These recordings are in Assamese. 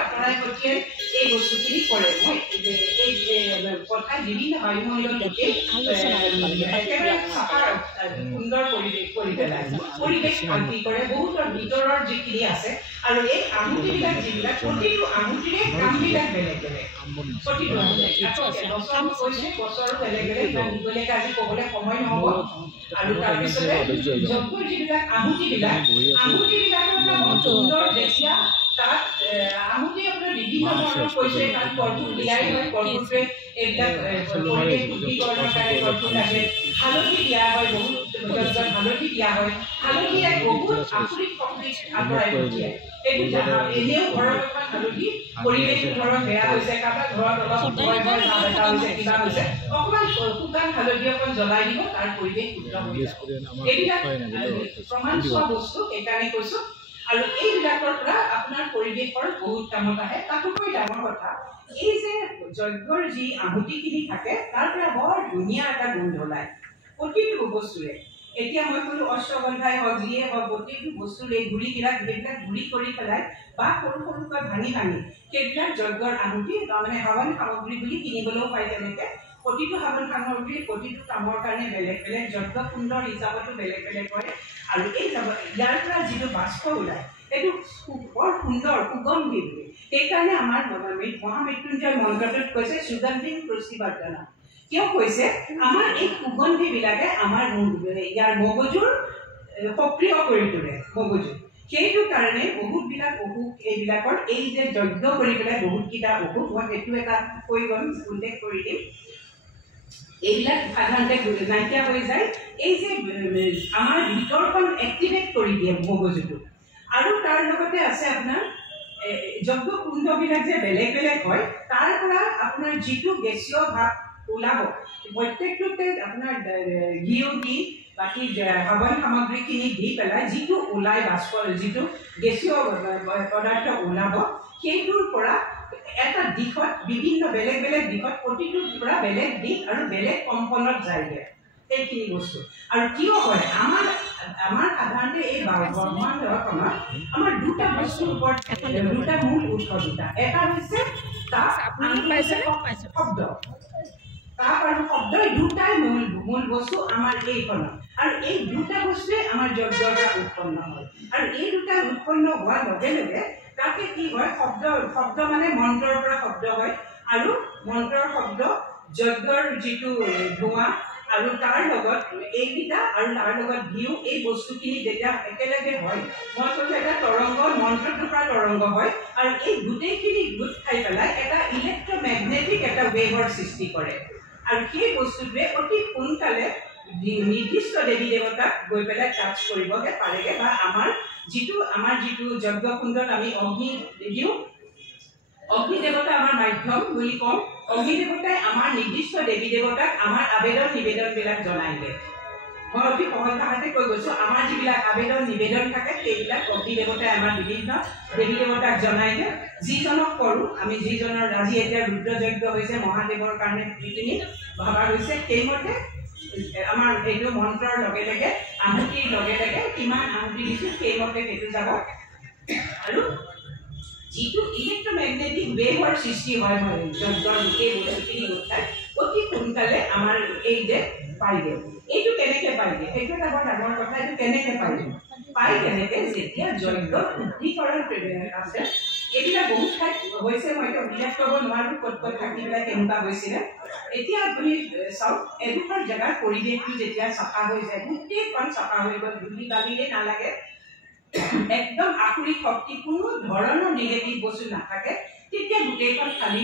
আঁতৰাই পঠিয়াই এই বস্তুখিনি কৰে। মই এই কথাই বিভিন্ন বায়ুমণ্ডলটোকে একেবাৰে চাফা সুন্দৰ পৰিৱেশ কৰি পেলাই পৰিৱেশ শান্তি কৰে বহুতৰ ভিতৰৰ যিখিনি আছে। আৰু এই আহুতিবিলাক যিবিলাক প্ৰতিটো আহুতিৰে কামবিলাক বেলেগ বেলেগ প্ৰতিটো বছৰ কৈছে বছৰো বেলেগ বেলেগ বেলেগ আজি ক'বলৈ সময় নহ'ব। আৰু তাৰপিছতে যজ্ঞৰ যিবিলাক আহুতিবিলাকৰ এটা সুন্দৰ যেতিয়া তাত আহুতি আপোনাৰ বিভিন্ন ধৰণৰ কৈছে তাত কৰ্পূৰ দিয়াই হয়। কৰ্পূৰটোৱে এইবিলাক পৰিৱেশ শুদ্ধিকৰণৰ কাৰণে কৰ্পূৰ লাগে। হালধি দিয়া হয় বহুত যজ্ঞত হালধি দিয়া হয়। হালধিয়ে বহুত আচৰিত শক্তি আঁতৰাই পঠিয়ায়। এনেও ঘৰত অকণমান হালধি পৰিৱেশ ঘৰত বেয়া হৈছে কাৰোবাৰ ঘৰত অলপ ভয় ভয় ভাৱ এটা হৈছে কিবা হৈছে অকণমান শুকান হালধি অকণ জ্বলাই দিব তাৰ পৰিৱেশ শুদ্ধ হৈ যায়। এইবিলাক প্ৰমাণ চোৱা বস্তু সেইকাৰণে কৈছো। আৰু এইবিলাকৰ পৰা আপোনাৰ পৰিৱেশৰ বহুত কামত আহে। তাতোকৈ ডাঙৰ কথা এই যে যজ্ঞৰ যি আহুতিখিনি থাকে তাৰ পৰা বৰ ধুনীয়া এটা গোন্ধ ওলায় প্ৰতিটো বস্তুৰে। এতিয়া মই ক'লো অশ্বগন্ধাই হওক যিয়ে হওক প্ৰতিটো বস্তুৰে গুৰিবিলাক সেইবিলাক গুৰি কৰি পেলাই বা সৰু সৰুকৈ ভাঙি ভাঙি সেইবিলাক যজ্ঞৰ আহুতি তাৰমানে হাৱন সামগ্ৰী বুলি কিনিবলৈও পায়। তেনেকৈ প্ৰতিটো হাৱন সামগ্ৰী প্ৰতিটো কামৰ কাৰণে বেলেগ বেলেগ যজ্ঞ কুণ্ডৰ হিচাপতো বেলেগ বেলেগ হয়। আৰু এই ইয়াৰ পৰা যিটো বাষ্প ওলায় এইটো বৰ সুন্দৰ সুগন্ধি বুলি। সেইকাৰণে আমাৰ মহামৃত্যুঞ্জয় মন্ত্ৰটোত কৈছে সুগন্ধিম প্ৰস্তিবাৰ্তনা। কিয় কৈছে আমাৰ এই সুগন্ধিবিলাকে আমাৰ ইয়াৰ মগজুৰ সক্ৰিয় কৰি তোলে মগজু। সেইটো কাৰণে বহুতবিলাক অসুখ এইবিলাকৰ এই যে যজ্ঞ কৰি পেলাই বহুতকেইটা অসুখ মই সেইটো এটা কৈ গ'ম উল্লেখ কৰি দিম। এইবিলাক সাধাৰণতে নাইকিয়া হৈ যায়। এই যে আমাৰ ভিতৰখন এক্টিভেট কৰি দিয়ে মগজুটো। আৰু তাৰ লগতে আছে আপোনাৰ যজ্ঞ কুণ্ডবিলাক যে বেলেগ বেলেগ হয় তাৰ পৰা আপোনাৰ যিটো গেছীয় ভাৱ ওলাব প্ৰত্যেকটোতে আপোনাৰ ঘিউ দি বাকী হাৱন সামগ্ৰীখিনি দি পেলাই যিটো ওলাই বাষ্প যিটো গেছীয় পদাৰ্থ ওলাব সেইটোৰ পৰা এটা দিশত বিভিন্ন বেলেগ বেলেগ দিশত প্ৰতিটোৰ পৰা বেলেগ দিশ আৰু বেলেগ কম্পনত যায়গৈ সেইখিনি বস্তু। আৰু কিয় হয় আমাৰ সাধাৰণতে এই ব্ৰহ্মাণ্ডখনত আমাৰ দুটা বস্তুৰ ওপৰত দুটা মূল উৎস দুটা। এটা হৈছে তাপ শব্দ। তাপ আৰু শব্দ দুটাই মূল বস্তু আমাৰ এইখনত। আৰু এই দুটা বস্তুৱে আমাৰ যজ্ঞৰ পৰা উৎপন্ন হয়। আৰু এই দুটা উৎপন্ন হোৱাৰ লগে লগে তাতে কি হয় শব্দ মানে মন্ত্ৰৰ পৰা শব্দ হয়। আৰু মন্ত্ৰৰ শব্দ যজ্ঞৰ যিটো ধোঁৱা আৰু তাৰ লগত এইকেইটা আৰু তাৰ লগত ঘিউ এই বস্তুখিনি যেতিয়া একেলগে হয় মই কৈছোঁ এটা তৰংগ মন্ত্ৰটোৰ পৰা তৰংগ হয়। আৰু এই গোটেইখিনি গোট খাই পেলাই এটা ইলেক্ট্ৰমেগনেটিক এটা ৱেভৰ সৃষ্টি কৰে। আৰু সেই বস্তুটোৱে অতি সোনকালে নিৰ্দিষ্ট দেৱী দেৱতাক গৈ পেলাই টাচ কৰিবগে পাৰেগে। বা আমাৰ যিটো যজ্ঞ কুণ্ডত আমি অগ্নি দিওঁ অগ্নি দেৱতা আমাৰ মাধ্যম বুলি কওঁ। অগ্নি দেৱতাই আমাৰ নিৰ্দিষ্ট দেৱী দেৱতাক আমাৰ আবেদন নিবেদনবিলাক জনায়গে। মই অতি সহজ ভাষাতে কৈ গৈছোঁ আমাৰ যিবিলাক আবেদন নিবেদন থাকে সেইবিলাক অগ্নি দেৱতাই আমাৰ বিভিন্ন দেৱী দেৱতাক জনায়গে। যিজনক কৰোঁ আমি যিজনৰ আজি এতিয়া ৰুদ্ৰযজ্ঞ হৈছে মহাদেৱৰ কাৰণে যিখিনি ভবা হৈছে সেইমতে আমাৰ এইটো মন্ত্ৰৰ লগে লগে আহুতিৰ লগে লগে কিমান আহুতি দিছোঁ সেইমতে সেইটো যাব। আৰু যিটো ইলেক্ট্ৰমেগনেটিক ৱেভৰ সৃষ্টি হয় যজ্ঞৰ গোটেই বস্তুখিনি গোট খাই অতি সোনকালে আমাৰ এই যে পায়গে। এইটো কেনেকৈ পায়গে সেইটো এটা বৰ ডাঙৰ কথা। এইটো কেনেকৈ পায় কেনেকৈ যেতিয়া যজ্ঞ শুদ্ধিকৰণ আছে। এইবিলাক বহুত ঠাইত হৈছে মই এতিয়া উল্লেখ কৰিব নোৱাৰোঁ ক'ত ক'ত থাকি পেলাই কেনেকুৱা হৈছিলে। এতিয়া আপুনি চাওক এডোখৰ জেগাৰ পৰিৱেশটো যেতিয়া চাফা হৈ যায় গোটেইখন চাফা হৈ গ'ল ধূলি বালিৰে নালাগে একদম আখুৰিক শক্তি কোনো ধৰণৰ নিগেটিভ বস্তু নাথাকে তেতিয়া গোটেইখন খালী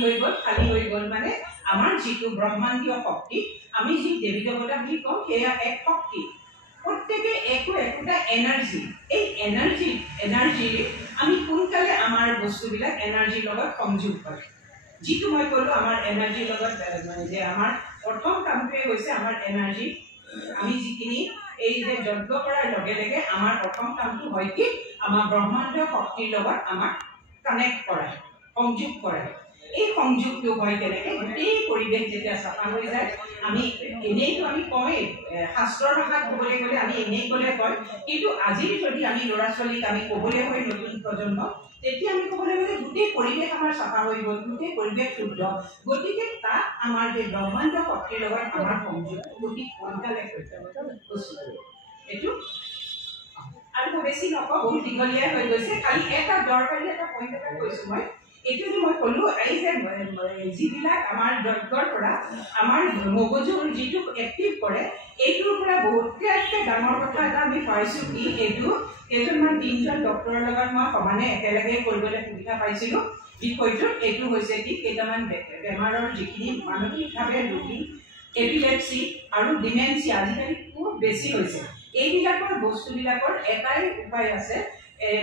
হৈ গ'ল মানে আমাৰ যিটো ব্ৰহ্মাণ্ডীয় শক্তি আমি যি দেৱী দেৱতা বুলি কওঁ সেয়া এক শক্তি। প্ৰত্যেকে একোটা এনাৰ্জি। এই এনাৰ্জি আমি সোনকালে আমাৰ বস্তুবিলাক এনাৰ্জিৰ লগত সংযোগ হয়। যিটো মই ক'লোঁ আমাৰ এনাৰ্জিৰ লগত যে আমাৰ প্ৰথম কামটোৱে হৈছে আমাৰ এনাৰ্জি। আমি যিখিনি এই যে যজ্ঞ কৰাৰ লগে লগে আমাৰ প্ৰথম কামটো হয় কি আমাৰ ব্ৰহ্মাণ্ডীয় শক্তিৰ লগত আমাক কানেক্ট কৰা সংযোগ কৰা। এই সংযোগটো হয় কেনেকৈ গোটেই পৰিৱেশ যেতিয়া চাফা হৈ যায় আমি এনেইতো আমি কয় শাস্ত্ৰৰ ভাষাত ক'বলৈ গ'লে আমি এনেই ক'লে কয় কিন্তু আজিৰ যদি আমি ল'ৰা ছোৱালীক আমি ক'বলৈ হয় নতুন প্ৰজন্ম তেতিয়া আমি ক'বলৈ গ'লে গোটেই পৰিৱেশ আমাৰ চাফা হৈ গ'ল গোটেই পৰিৱেশ শুদ্ধ গতিকে তাত আমাৰ যে ব্ৰহ্মাণ্ড শক্তিৰ লগত আমাৰ সংযোগ অতি সোনকালে হৈ যাব বস্তুটো এইটো আৰু বেছি নকওঁ বহুত দীঘলীয়া হৈ গৈছে খালি এটা দৰকাৰী এটা পইণ্ট এটা কৈছোঁ মই এইটো যে মই ক'লো এই যে যিবিলাক আমাৰ দ্ৰব্যৰ পৰা আমাৰ মগজুৰ যিটো এক্টিভ কৰে এইটোৰ পৰা বহুতকৈ ডাঙৰ কথা এটা আমি পাইছোঁ কি এইটো কেইজনমান তিনিজন ডক্টৰৰ লগত মই সমানে একেলগে কৰিবলৈ সুবিধা পাইছিলোঁ বিষয়টোত এইটো হৈছে কি কেইটামান বেমাৰৰ যিখিনি মানসিকভাৱে ৰোগী এপিলেপচি আৰু ডিমেনচিয়া আজিকালি খুব বেছি হৈছে এইবিলাকৰ বস্তুবিলাকৰ এটাই উপায় আছে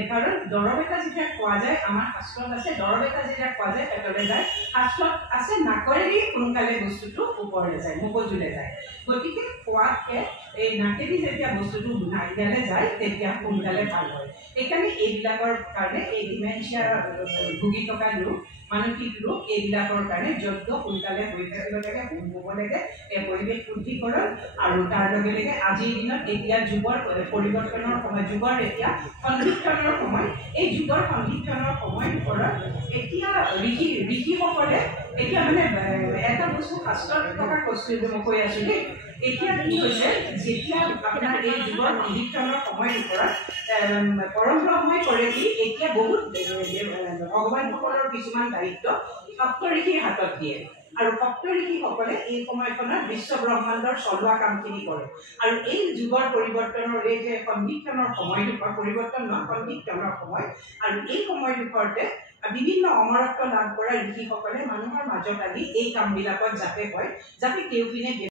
কাৰণ দৰৱ এটা যেতিয়া খোৱা যায় আমাৰ শাস্ত্ৰত আছে দৰৱ এটা যেতিয়া খোৱা যায় পেটলৈ যায় শাস্ত্ৰত আছে নাকেদি সোনকালে বস্তুটো ওপৰলৈ যায় মগজুলৈ যায় গতিকে খোৱাতকৈ এই নাকেদি যেতিয়া বস্তুটো নাইকিয়ালৈ যায় তেতিয়া সোনকালে ভাল হয় সেইকাৰণে এইবিলাকৰ কাৰণে এই ডিমেনচিয়া ভুগি থকা লোক মানসিক ৰোগ এইবিলাকৰ কাৰণে যজ্ঞ সোনকালে হৈ থাকিব লাগে হোম হ'ব লাগে এই পৰিৱেশ শুদ্ধিকৰণ আৰু তাৰ লগে লগে আজিৰ দিনত এতিয়া যুগৰ পৰিৱৰ্তনৰ সময় যুগৰ এতিয়া সন্ধিক্ষণৰ সময় এই যুগৰ সন্ধিক্ষণৰ সময়ৰ ওপৰত এতিয়া ঋষিসকলে এতিয়া মানে এটা বস্তু শাস্ত্ৰত থকা বস্তু মই কৈ আছোঁ দেই এতিয়া কি হৈছে যেতিয়া আপোনাৰ এই যুগৰ সন্ধিক্ষণৰ সময়ৰ ওপৰত পৰম ব্ৰহ্মই কৰে কি এতিয়া বহুত ভগৱানসকলৰ কিছুমান দায়িত্ব সপ্ত ঋষিৰ হাতত দিয়ে আৰু সপ্ত ঋষিসকলে এই সময়খনত বিশ্ব ব্ৰহ্মাণ্ডৰ চলোৱা কামখিনি কৰে আৰু এই যুগৰ পৰিৱৰ্তনৰ এই যে সন্ধিক্ষণৰ সময়ডোখৰ পৰিৱৰ্তন নহয় সন্ধিক্ষণৰ সময় আৰু এই সময়ডোখৰতে বিভিন্ন অমৰত্ব লাভ কৰা ঋষিসকলে মানুহৰ মাজত আনি এই কামবিলাকত যাতে হয় যাতে কেউপিনে